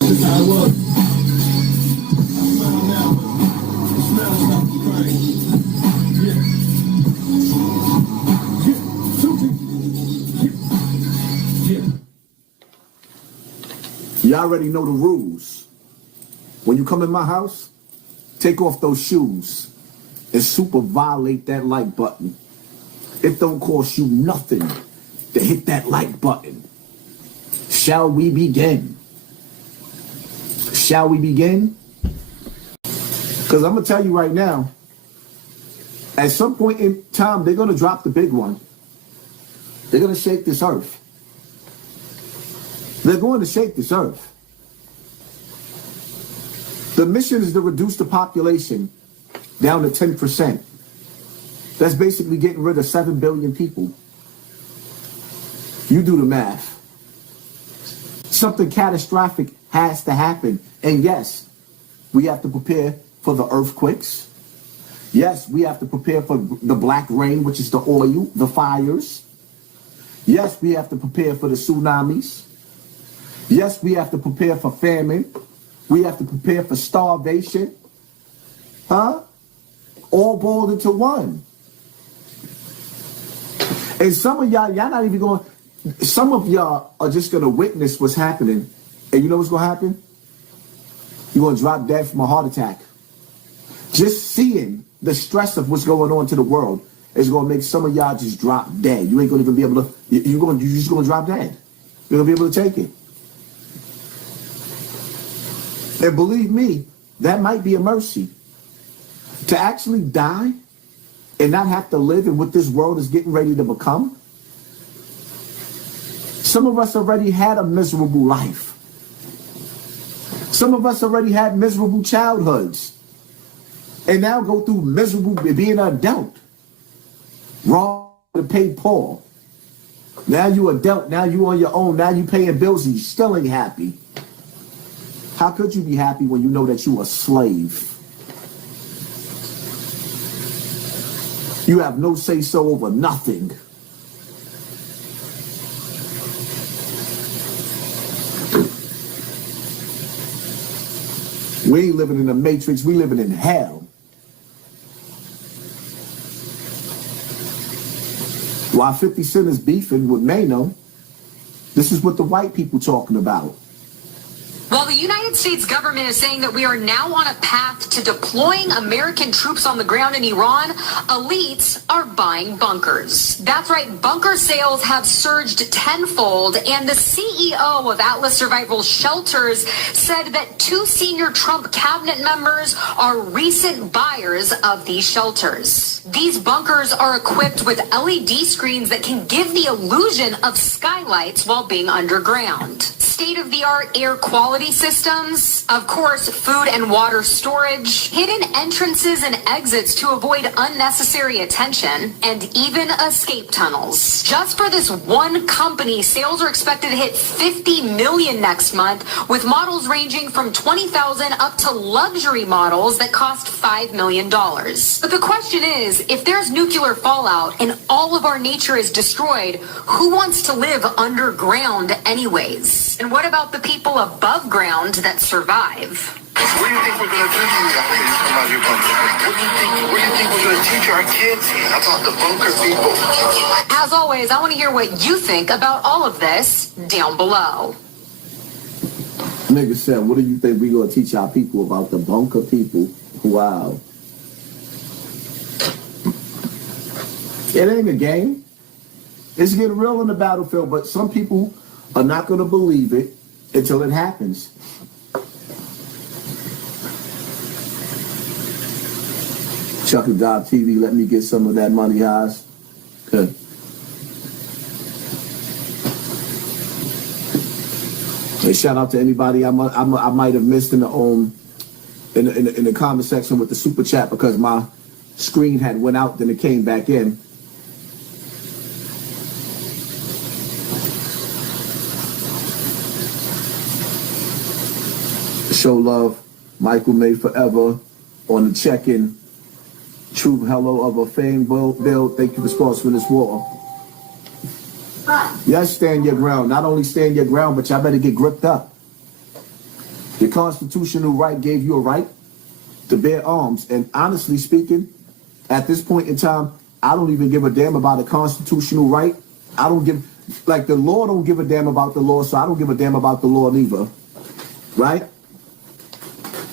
This is how it was. I smell it now. It smells like the rain. Yeah. Yeah. Susie. Yeah. Yeah. You already know the rules. When you come in my house, take off those shoes and super violate that like button. It don't cost you nothing to hit that like button. Shall we begin? Shall we begin? Because I'm going to tell you right now, at some point in time, they're going to drop the big one. They're going to shake this earth. They're going to shake this earth. The mission is to reduce the population down to 10%. That's basically getting rid of 7 billion people. You do the math. Something catastrophic has to happen. And yes, we have to prepare for the earthquakes. Yes, we have to prepare for the black rain, which is the oil, the fires. Yes, we have to prepare for the tsunamis. Yes, we have to prepare for famine. We have to prepare for starvation. Huh? All boiled into one. And some of y'all not even going, some of y'all are just going to witness what's happening. And you know what's going to happen? You're going to drop dead from a heart attack. Just seeing the stress of what's going on to the world is going to make some of y'all just drop dead. You ain't going to even be able to, you're just going to drop dead. You're going to be able to take it. And believe me, that might be a mercy. To actually die and not have to live in what this world is getting ready to become. Some of us already had a miserable life. Some of us already had miserable childhoods. And now go through miserable being an adult. Wrong to pay Paul. Now you adult, now you on your own, now you paying bills and you still ain't happy. How could you be happy when you know that you a slave? You have no say-so over nothing. We ain't living in the matrix, we living in hell. While 50 Cent is beefing with Mano, this is what the white people talking about. While the United States government is saying that we are now on a path to deploying American troops on the ground in Iran, elites are buying bunkers. That's right, bunker sales have surged tenfold, and the CEO of Atlas Survival Shelters said that 2 senior Trump cabinet members are recent buyers of these shelters. These bunkers are equipped with LED screens that can give the illusion of skylights while being underground. State-of-the-art air quality systems, of course, food and water storage, hidden entrances and exits to avoid unnecessary attention, and even escape tunnels. Just for this one company, sales are expected to hit 50 million next month, with models ranging from 20,000 up to luxury models that cost $5 million. But the question is, if there's nuclear fallout and all of our nature is destroyed, who wants to live underground anyways? And what about the people above ground that survive? What do you think we're going to do to you after you come out of your bunker? What do you think we're going to teach our kids about the bunker people? As always, I want to hear what you think about all of this down below. Nigga said, what do you think we're going to teach our people about the bunker people? Wow. It ain't a game. It's getting real in the battlefield, but some people are not going to believe it until it happens. Chuck and Job TV, let me get some of that money, Haas. Good. Hey, shout out to anybody I might have missed in the comment section with the super chat because my screen had went out, then it came back in. Show love, Michael May forever on the check-in. True hello of a famed Bill. Thank you for sponsoring this war. Yes, stand your ground. Not only stand your ground, but y'all better get gripped up. The constitutional right gave you a right to bear arms. And honestly speaking, at this point in time, I don't even give a damn about a constitutional right. I don't give, like, the law don't give a damn about the law, so I don't give a damn about the law neither. Right?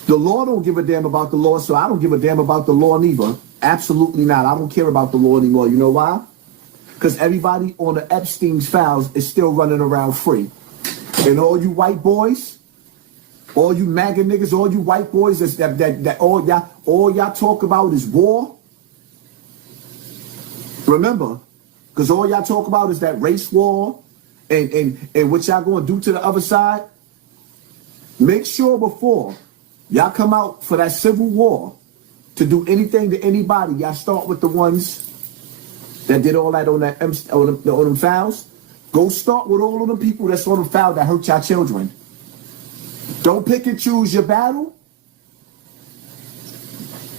The law don't give a damn about the law, so I don't give a damn about the law neither. Absolutely not. I don't care about the law anymore. You know why? Because everybody on the Epstein's files is still running around free. And all you white boys, all you MAGA niggas, all you white boys that all y'all talk about is war. Remember, because all y'all talk about is that race war and what y'all gonna do to the other side. Make sure before y'all come out for that civil war to do anything to anybody, y'all start with the ones that did all that on them files. Go start with all of them people that's on the file that hurt y'all children. Don't pick and choose your battle.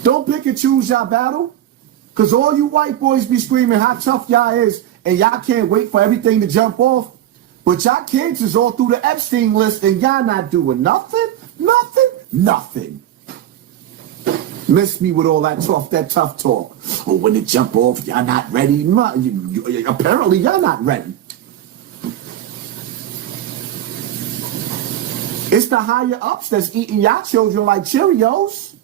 Don't pick and choose your battle. Because all you white boys be screaming how tough y'all is, and y'all can't wait for everything to jump off. But y'all kids is all through the Epstein list, and y'all not doing nothing. Miss me with all that tough talk. Oh, when it jump off, y'all not ready. Apparently, y'all not ready. It's the higher ups that's eating y'all children like Cheerios.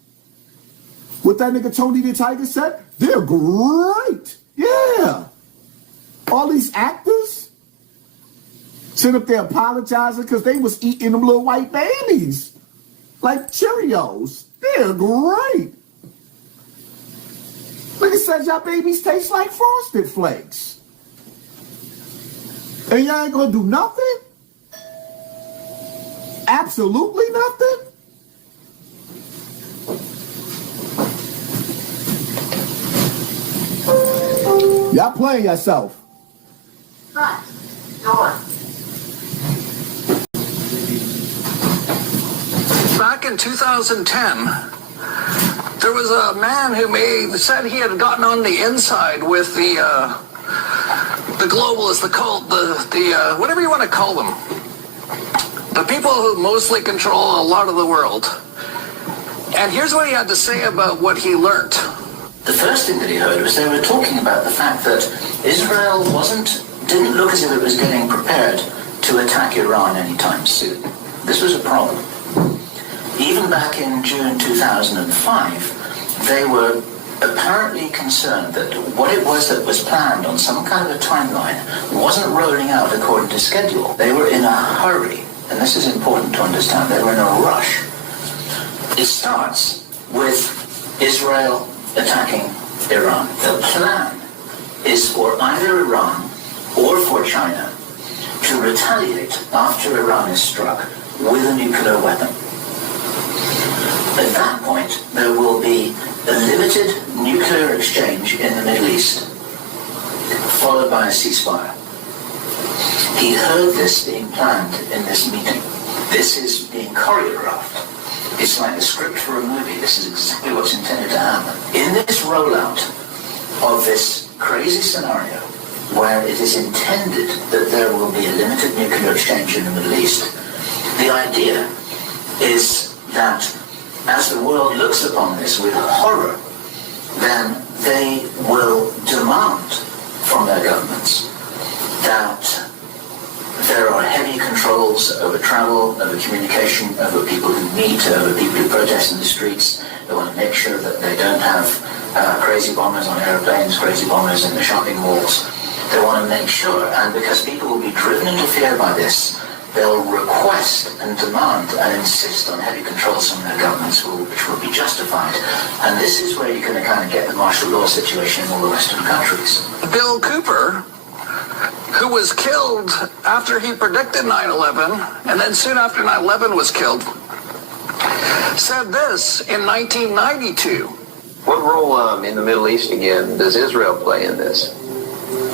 What that nigga Tony the Tiger said, they're great. Yeah. All these actors sit up there apologizing because they was eating them little white babies like Cheerios. They're great. Nigga said y'all babies taste like Frosted Flakes. And y'all ain't gonna do nothing? Absolutely nothing? Y'all playing yourself. Right. Go on. Back in 2010, there was a man who said he had gotten on the inside with the globalists, the whatever you want to call them, the people who mostly control a lot of the world. And here's what he had to say about what he learned. The first thing that he heard was they were talking about the fact that Israel didn't look as if it was getting prepared to attack Iran anytime soon. This was a problem. Even back in June 2005, they were apparently concerned that what it was that was planned on some kind of a timeline wasn't rolling out according to schedule. They were in a hurry, and this is important to understand. They were in a rush. It starts with Israel attacking Iran. The plan is for either Iran or for China to retaliate after Iran is struck with a nuclear weapon. At that point, there will be a limited nuclear exchange in the Middle East, followed by a ceasefire. He heard this being planned in this meeting. This is being choreographed. It's like a script for a movie. This is exactly what's intended to happen. In this rollout of this crazy scenario, where it is intended that there will be a limited nuclear exchange in the Middle East, the idea is that as the world looks upon this with horror, then they will demand from their governments that there are heavy controls over travel, over communication, over people who meet, over people who protest in the streets. They want to make sure that they don't have crazy bombers on airplanes, crazy bombers in the shopping malls. They want to make sure, and because people will be driven into fear by this, they'll request and demand and insist on heavy controls from their governments, which will be justified. And this is where you're going to kind of get the martial law situation in all the Western countries. Bill Cooper, who was killed after he predicted 9/11, and then soon after 9/11 was killed, said this in 1992. What role in the Middle East again does Israel play in this?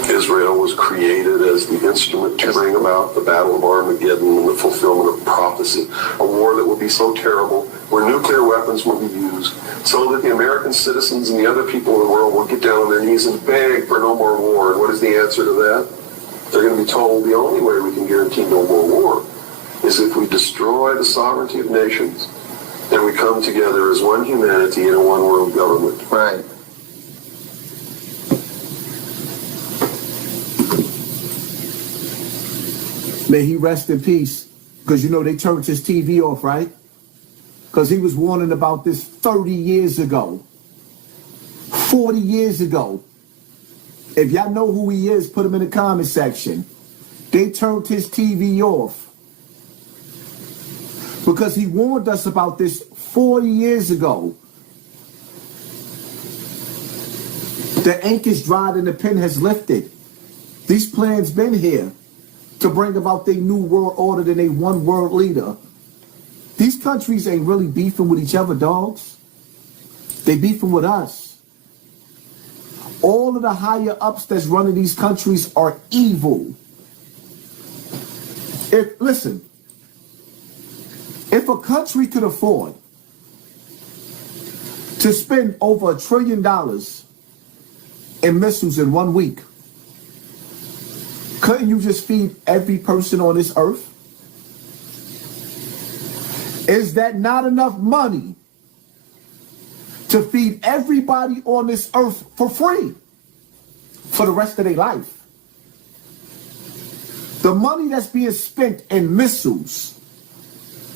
Israel was created as the instrument to bring about the Battle of Armageddon and the fulfillment of prophecy, a war that would be so terrible, where nuclear weapons would be used, so that the American citizens and the other people in the world will get down on their knees and beg for no more war. And what is the answer to that? They're going to be told the only way we can guarantee no more war is if we destroy the sovereignty of nations and we come together as one humanity in a one world government. Right. May he rest in peace. Because you know they turned his TV off, right? Because he was warning about this 30 years ago. 40 years ago. If y'all know who he is, put him in the comment section. They turned his TV off. Because he warned us about this 40 years ago. The ink is dried and the pen has lifted. These plans been here to bring about their new world order and a one world leader. These countries ain't really beefing with each other, dogs. They beefing with us. All of the higher ups that's running these countries are evil. Listen, if a country could afford to spend over $1 trillion in missiles in 1 week, couldn't you just feed every person on this earth? Is that not enough money to feed everybody on this earth for free for the rest of their life? The money that's being spent in missiles,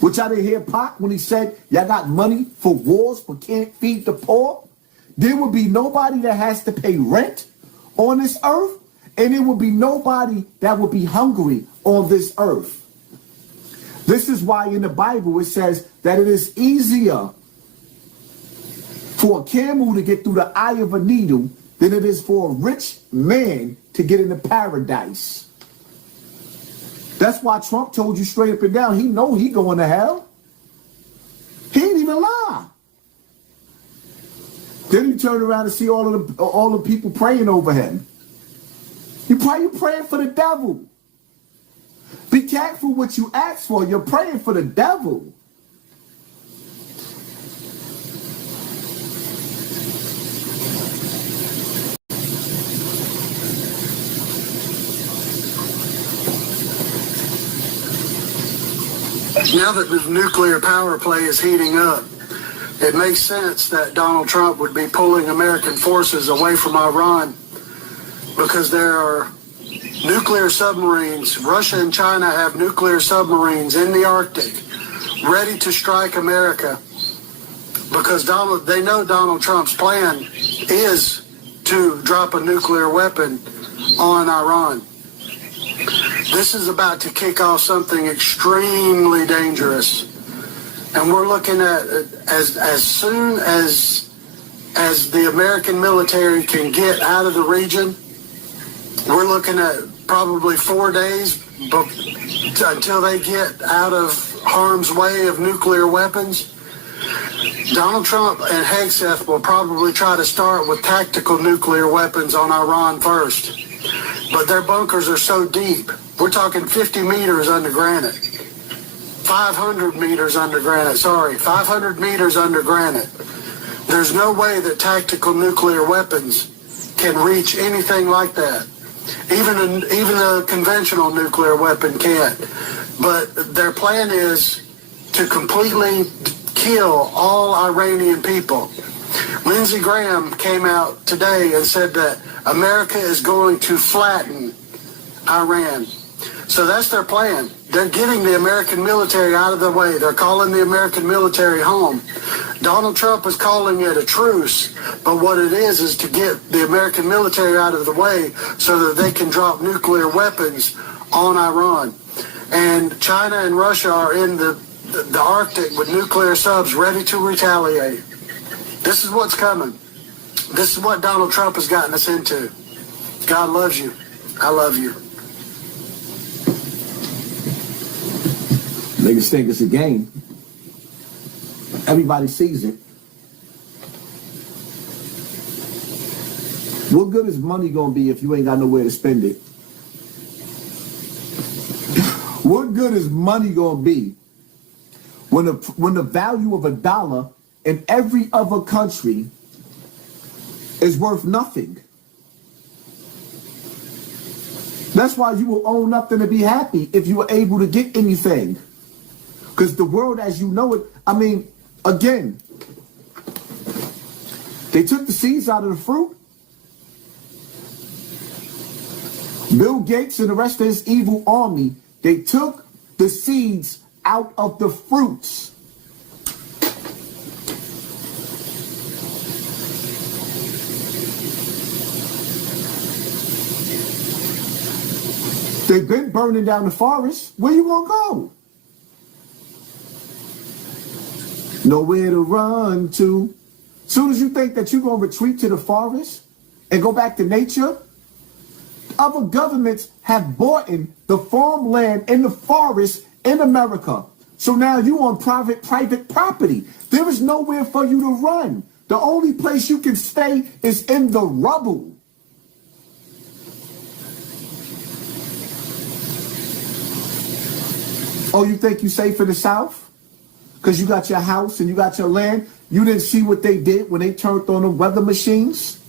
which I didn't hear Pac when he said, y'all got money for wars but can't feed the poor. There will be nobody that has to pay rent on this earth, and there will be nobody that will be hungry on this earth. This is why in the Bible it says that it is easier for a camel to get through the eye of a needle than it is for a rich man to get into paradise. That's why Trump told you straight up and down, he know he going to hell. He ain't even lie. Then he turned around and see all the people praying over him. You praying for the devil. Be careful what you ask for. You're praying for the devil. Now that the nuclear power play is heating up, it makes sense that Donald Trump would be pulling American forces away from Iran because there are nuclear submarines. Russia and China have nuclear submarines in the Arctic ready to strike America because they know Donald Trump's plan is to drop a nuclear weapon on Iran. This is about to kick off something extremely dangerous. And we're looking at as soon as the American military can get out of the region, we're looking at probably 4 days until they get out of harm's way of nuclear weapons. Donald Trump and Hegseth will probably try to start with tactical nuclear weapons on Iran first. But their bunkers are so deep. We're talking 50 meters under granite. 500 meters under granite. 500 meters under granite. There's no way that tactical nuclear weapons can reach anything like that. Even a conventional nuclear weapon can't. But their plan is to completely kill all Iranian people. Lindsey Graham came out today and said that America is going to flatten Iran. So that's their plan. They're getting the American military out of the way. They're calling the American military home. Donald Trump is calling it a truce, but what it is to get the American military out of the way so that they can drop nuclear weapons on Iran. And China and Russia are in the Arctic with nuclear subs ready to retaliate. This is what's coming. This is what Donald Trump has gotten us into. God loves you. I love you. Niggas think it's a game. Everybody sees it. What good is money gonna be if you ain't got nowhere to spend it? What good is money gonna be when the value of $1 in every other country is worth nothing? That's why you will own nothing to be happy if you were able to get anything. Because the world as you know it, I mean, again, they took the seeds out of the fruit. Bill Gates and the rest of his evil army, they took the seeds out of the fruits. They've been burning down the forest. Where you gonna go? Nowhere to run to. Soon as you think that you're gonna retreat to the forest and go back to nature, other governments have bought in the farmland in the forest in America. So now you on private property. There is nowhere for you to run. The only place you can stay is in the rubble. Oh, you think you safe in the South? Because you got your house and you got your land? You didn't see what they did when they turned on the weather machines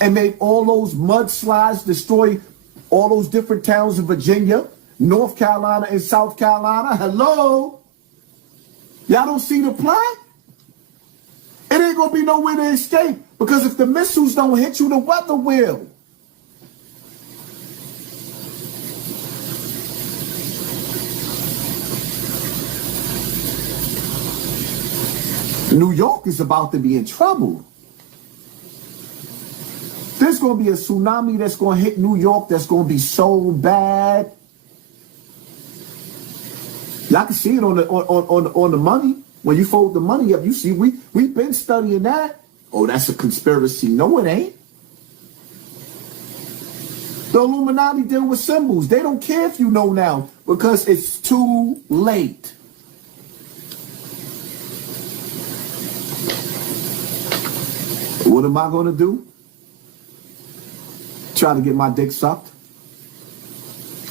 and made all those mudslides destroy all those different towns in Virginia, North Carolina, and South Carolina? Hello? Y'all don't see the plan? It ain't gonna be nowhere to escape, because if the missiles don't hit you, the weather will. New York is about to be in trouble. There's going to be a tsunami that's going to hit New York that's going to be so bad. Y'all can see it on the money. When you fold the money up, you see we've been studying that. Oh, that's a conspiracy. No, it ain't. The Illuminati deal with symbols. They don't care if you know now, because it's too late. What am I going to do? Try to get my dick sucked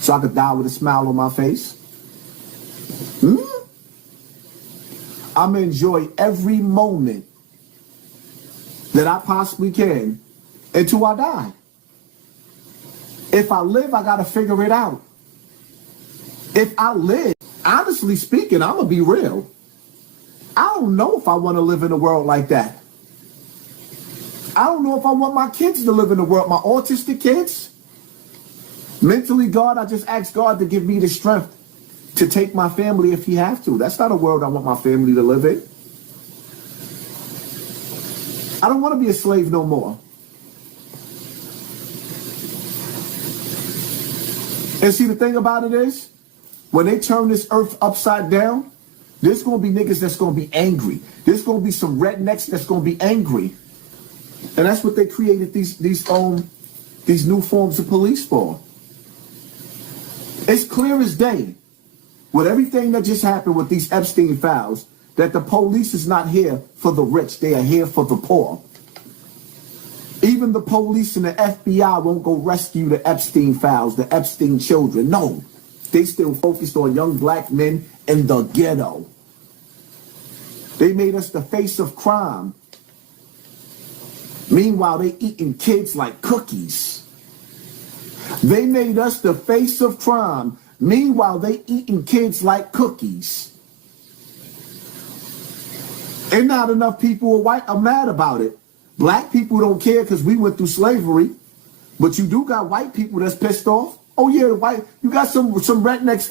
so I could die with a smile on my face? I'm going to enjoy every moment that I possibly can until I die. If I live, I got to figure it out. If I live, honestly speaking, I'm going to be real. I don't know if I want to live in a world like that. I don't know if I want my kids to live in the world, my autistic kids. Mentally, God, I just ask God to give me the strength to take my family if he has to. That's not a world I want my family to live in. I don't want to be a slave no more. And see, the thing about it is, when they turn this earth upside down, there's going to be niggas that's going to be angry. There's going to be some rednecks that's going to be angry. And that's what they created these new forms of police for. It's clear as day, with everything that just happened with these Epstein files, that the police is not here for the rich. They are here for the poor. Even the police and the FBI won't go rescue the Epstein files, the Epstein children. No, they still focused on young black men in the ghetto. They made us the face of crime. Meanwhile, they eating kids like cookies. They made us the face of crime. Meanwhile, they eating kids like cookies. And not enough people are mad about it. Black people don't care because we went through slavery. But you do got white people that's pissed off. Oh yeah, you got some rednecks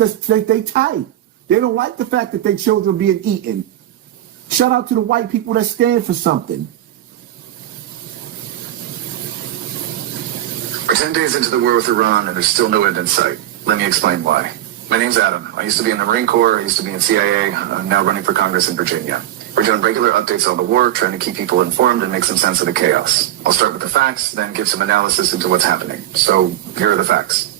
they tight. They don't like the fact that their children being eaten. Shout out to the white people that stand for something. We're 10 days into the war with Iran and there's still no end in sight. Let me explain why. My name's Adam. I used to be in the Marine Corps. I used to be in CIA. I'm now running for Congress in Virginia. We're doing regular updates on the war, trying to keep people informed and make some sense of the chaos. I'll start with the facts, then give some analysis into what's happening. So here are the facts.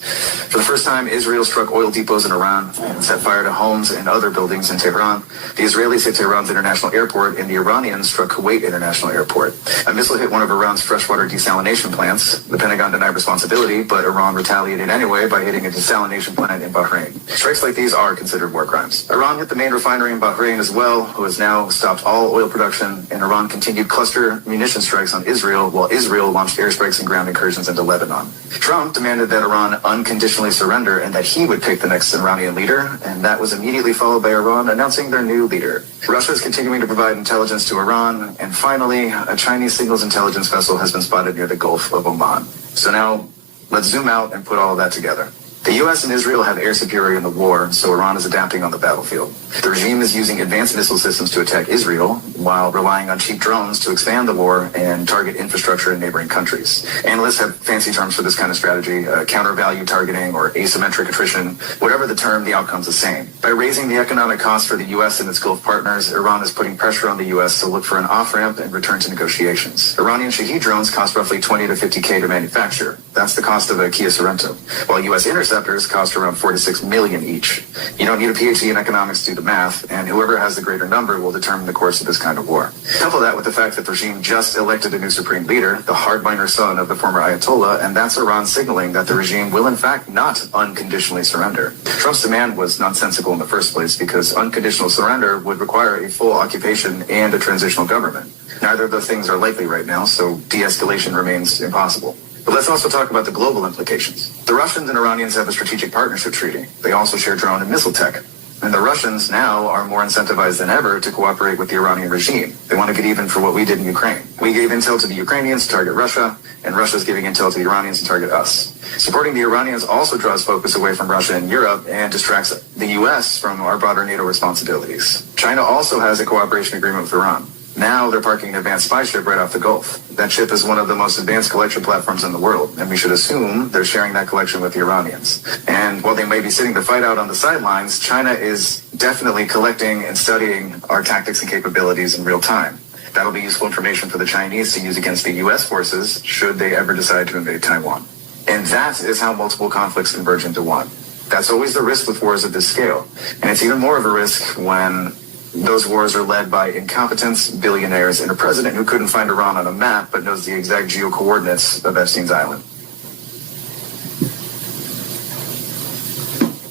For the first time, Israel struck oil depots in Iran and set fire to homes and other buildings in Tehran. The Israelis hit Tehran's international airport, and the Iranians struck Kuwait International Airport. A missile hit one of Iran's freshwater desalination plants. The Pentagon denied responsibility, but Iran retaliated anyway by hitting a desalination plant in Bahrain. Strikes like these are considered war crimes. Iran hit the main refinery in Bahrain as well, who has now stopped all oil production, and Iran continued cluster munition strikes on Israel, while Israel launched airstrikes and ground incursions into Lebanon. Trump demanded that Iran unconditionally surrender and that he would pick the next Iranian leader, and that was immediately followed by Iran announcing their new leader. Russia is continuing to provide intelligence to Iran, and finally, a Chinese signals intelligence vessel has been spotted near the Gulf of Oman. So now, let's zoom out and put all of that together. The U.S. and Israel have air superiority in the war, so Iran is adapting on the battlefield. The regime is using advanced missile systems to attack Israel, while relying on cheap drones to expand the war and target infrastructure in neighboring countries. Analysts have fancy terms for this kind of strategy, counter-value targeting or asymmetric attrition. Whatever the term, the outcome's the same. By raising the economic cost for the U.S. and its Gulf partners, Iran is putting pressure on the U.S. to look for an off-ramp and return to negotiations. Iranian Shahed drones cost roughly $20 to $50K to manufacture. That's the cost of a Kia Sorento, while U.S. interceptors cost around $4 to $6 million each. You don't need a PhD in economics to do the math, and whoever has the greater number will determine the course of this kind of war. Couple that with the fact that the regime just elected a new supreme leader, the hardliner son of the former Ayatollah, and that's Iran signaling that the regime will in fact not unconditionally surrender. Trump's demand was nonsensical in the first place because unconditional surrender would require a full occupation and a transitional government. Neither of those things are likely right now, so de-escalation remains impossible. But let's also talk about the global implications. The Russians and Iranians have a strategic partnership treaty. They also share drone and missile tech. And the Russians now are more incentivized than ever to cooperate with the Iranian regime. They want to get even for what we did in Ukraine. We gave intel to the Ukrainians to target Russia, and Russia's giving intel to the Iranians to target us. Supporting the Iranians also draws focus away from Russia and Europe and distracts the U.S. from our broader NATO responsibilities. China also has a cooperation agreement with Iran. Now they're parking an advanced spy ship right off the Gulf. That ship is one of the most advanced collection platforms in the world, and we should assume they're sharing that collection with the Iranians. And while they may be sitting the fight out on the sidelines, China is definitely collecting and studying our tactics and capabilities in real time. That'll be useful information for the Chinese to use against the U.S. forces should they ever decide to invade Taiwan. And that is how multiple conflicts converge into one. That's always the risk with wars of this scale. And it's even more of a risk when those wars are led by incompetents, billionaires, and a president who couldn't find Iran on a map but knows the exact geo-coordinates of Epstein's Island.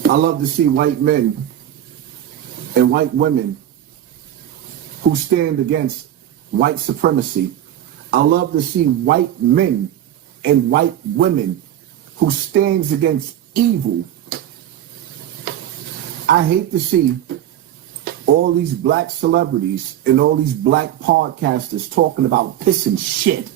I love to see white men and white women who stand against white supremacy. I love to see white men and white women who stands against evil. I hate to see all these black celebrities and all these black podcasters talking about pissing shit